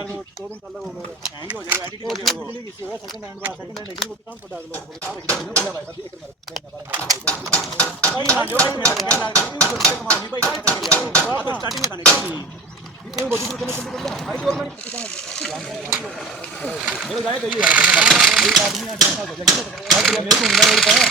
2 दिन पहले हो गया हैंग हो जाएगा एडिटिंग हो जाएगा बिजली किसी होगा सेकंड हैंड लेकिन वो काम पड़ा लो भाई हां जो भाई मेरा क्या लग रहा है वो से कमानी भाई क्या कर लिया अब स्टार्टिंग में खाने की ये वो दूसरे करने के लिए भाई और मैंने मेरे जाए गई है एक आदमी 8 साल हो गया मेरे को मिला मेरे पास